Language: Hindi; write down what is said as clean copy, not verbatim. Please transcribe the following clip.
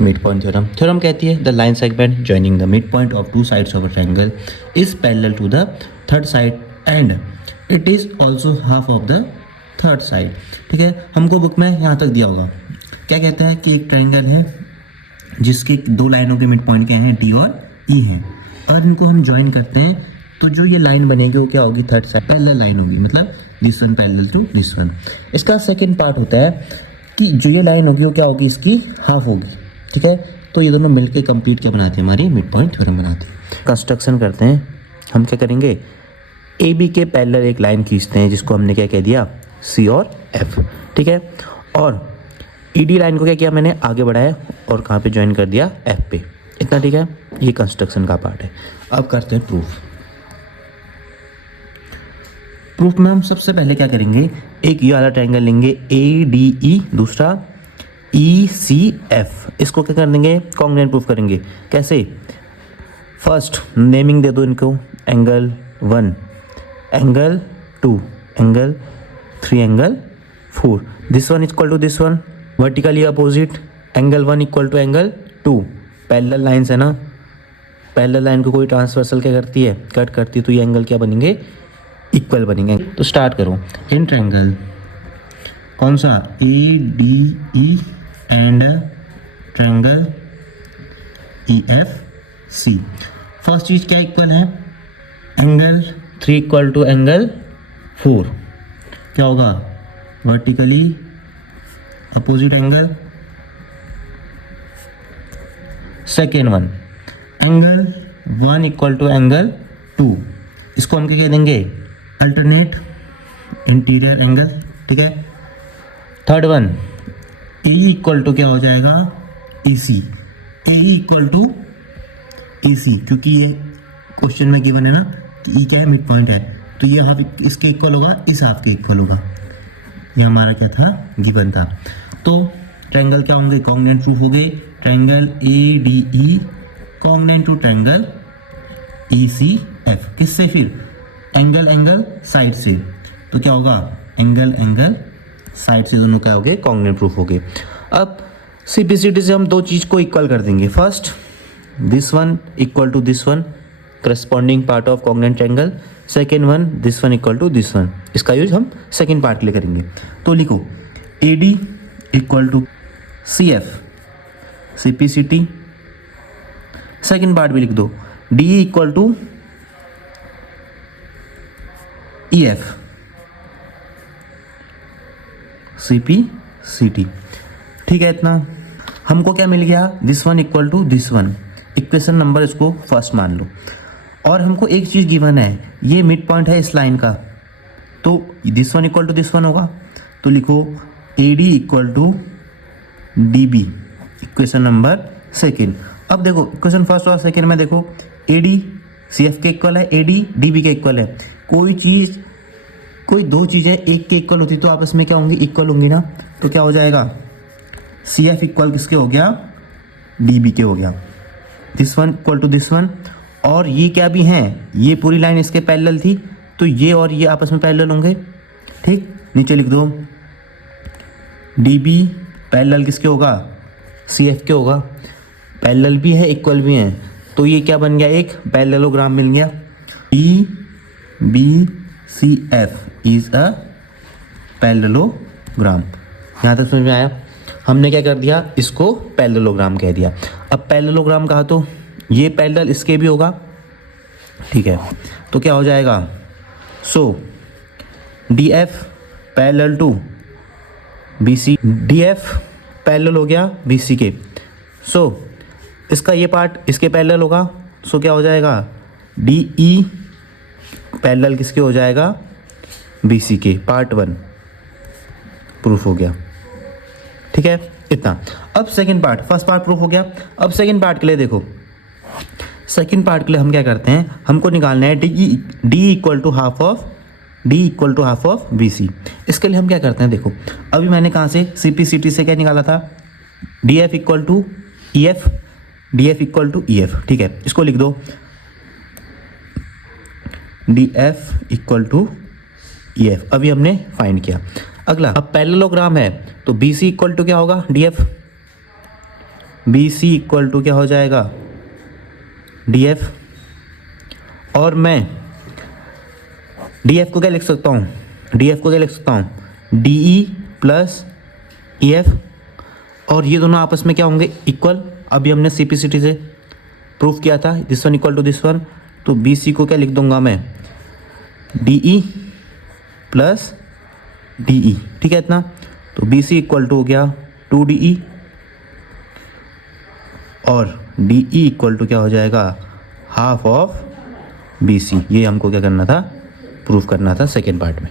Mid point theorem. थ्योरम कहती है the line segment joining the mid point of two sides of a triangle is parallel to the third side and it is also half of the third side. ठीक है, हमको बुक में यहाँ तक दिया होगा। क्या कहता है कि एक ट्रायंगल है जिसके दो लाइनों के मिड पॉइंट क्या हैं, डी और ई हैं, और इनको हम ज्वाइन करते हैं तो जो ये लाइन बनेगी वो क्या होगी, थर्ड साइड पैरेलल लाइन होगी, मतलब this one parallel to this one. इसका सेकंड पार्ट होता है कि जो ये लाइन होगी वो क्या होगी, इसकी हाफ होगी। ठीक है, तो ये दोनों मिलके कंप्लीट क्या बनाते हैं, हमारी मिड पॉइंट थ्योरम बनाते हैं। कंस्ट्रक्शन करते हैं हम, क्या करेंगे, ए बी के पैरेलल एक लाइन खींचते हैं जिसको हमने क्या कह दिया, सी और एफ। ठीक है, और ई डी लाइन को क्या किया मैंने, आगे बढ़ाया और कहाँ पे ज्वाइन कर दिया, एफ पे। इतना ठीक है, ये कंस्ट्रक्शन का पार्ट है। अब करते हैं प्रूफ। प्रूफ में हम सबसे पहले क्या करेंगे, एक ये वाला ट्रायंगल लेंगे ए डी ई, दूसरा ई सी एफ, इसको क्या कर देंगे, कॉन्ग्रुएंट प्रूफ करेंगे। कैसे, फर्स्ट नेमिंग दे दो इनको, angle 1, angle 2, angle 3, angle 4, this one equal to this one, vertically opposite, angle 1 equal to angle 2, parallel lines है ना, पैरेलल लाइन को कोई ट्रांसवर्सल क्या करती है, कट करती है, तो ये एंगल क्या बनेंगे, इक्वल बनेंगे। तो स्टार्ट करो, इन ट्रायंगल कौन सा, A D E and triangle E F C. First चीज क्या इक्वल है, एंगल 3 इक्वल टू एंगल 4, क्या होगा, vertically opposite angle. Second one, angle 1 equal to angle 2, इसको हम क्या कह देंगे, अल्टरनेट इंटीरियर एंगल। ठीक है, third one, A equal to क्या हो जाएगा, ए सी, ए इक्वल टू ए सी, क्योंकि ये क्वेश्चन में गिवन है ना कि ई क्या है, मिड पॉइंट है, तो ये हाफ इसके इक्वल होगा, इस हाफ के इक्वल होगा, ये हमारा क्या था, गिवन था। तो ट्रायंगल क्या होंगे, कॉन्ग्रुएंट प्रूफ हो गए, triangle A D E congruent to triangle E C F. किससे, फिर एंगल एंगल साइड से, तो क्या होगा, एंगल एंगल साइड से, दोनों क्या हो गए, कॉन्ग्रुएंट प्रूफ हो गए। अब सिंप्लिसिटी से हम दो चीज को इक्वल कर देंगे। First, this one equal to this one, corresponding part of congruent triangle. Second one, this one equal to this one, इसका यूज हम सेकेंड पार्ट के लिए करेंगे। तो लिखो A D equal to C F, C P C T. Second part भी लिख दो, D equal to E F, C P C T. ठीक है, इतना हमको क्या मिल गया, this one equal to this one, equation number इसको फर्स्ट मान लो। और हमको एक चीज़ गिवन है, ये मिड पॉइंट है इस लाइन का, तो this one equal to this one होगा, तो लिखो A D equal to D B, equation number second. अब देखो इक्वेशन फर्स्ट और सेकेंड में देखो, ए डी सी एफ के इक्वल है, ए डी डी बी के इक्वल है। कोई दो चीज़ें एक के इक्वल होती तो आपस में क्या होंगी, इक्वल होंगी ना, तो क्या हो जाएगा, सी एफ इक्वल किसके हो गया, डी बी के हो गया, this one equal to this one. और ये क्या भी हैं, ये पूरी लाइन इसके पैरेलल थी, तो ये और ये आपस में पैरेलल होंगे। ठीक, नीचे लिख दो, डी बी पैरेलल किसके होगा, सी एफ के होगा, पैरेलल भी है इक्वल भी हैं, तो ये क्या बन गया, एक पैरेललोग्राम मिल गया। E B C F is a parallelogram. यहाँ तक समझ में आया, हमने क्या कर दिया, इसको पैरेललोग्राम कह दिया। अब पैरेललोग्राम कहा तो ये पैरेलल इसके भी होगा। ठीक है, तो क्या हो जाएगा, so D F parallel to B C, D F parallel हो गया बी सी के, सो इसका ये पार्ट इसके पैरेलल होगा, सो क्या हो जाएगा, डी ई पैरेलल किसके हो जाएगा, बी सी के। पार्ट 1 प्रूफ हो गया। ठीक है, इतना। अब second part, first part proof हो गया। अब सेकंड पार्ट के लिए देखो, सेकंड पार्ट के लिए हम क्या करते हैं, हमको निकालना है D equal to half of B C. इसके लिए हम क्या करते हैं, देखो अभी मैंने कहाँ से, सी पी सी टी से क्या निकाला था, D F equal to E F, D F equal to E F. ठीक है, इसको लिख दो, D F equal to E F, अभी हमने फाइंड किया। अगला, अब पैरेललोग्राम है तो बी सी इक्वल टू क्या होगा, D F, B C equal to क्या हो जाएगा, डी एफ। और मैं डी एफ को क्या लिख सकता हूँ, डी एफ को क्या लिख सकता हूँ, D E plus E F, और ये दोनों आपस में क्या होंगे, इक्वल। अभी हमने सीपीसीटी से प्रूफ किया था, this one equal to this one, तो बी सी को क्या लिख दूंगा मैं, D E plus D E, ठीक है इतना। तो बी सी इक्वल टू हो गया 2 डी ई, और डी ई इक्वल टू क्या हो जाएगा, हाफ ऑफ बी सी। ये हमको क्या करना था, प्रूफ करना था सेकेंड पार्ट में।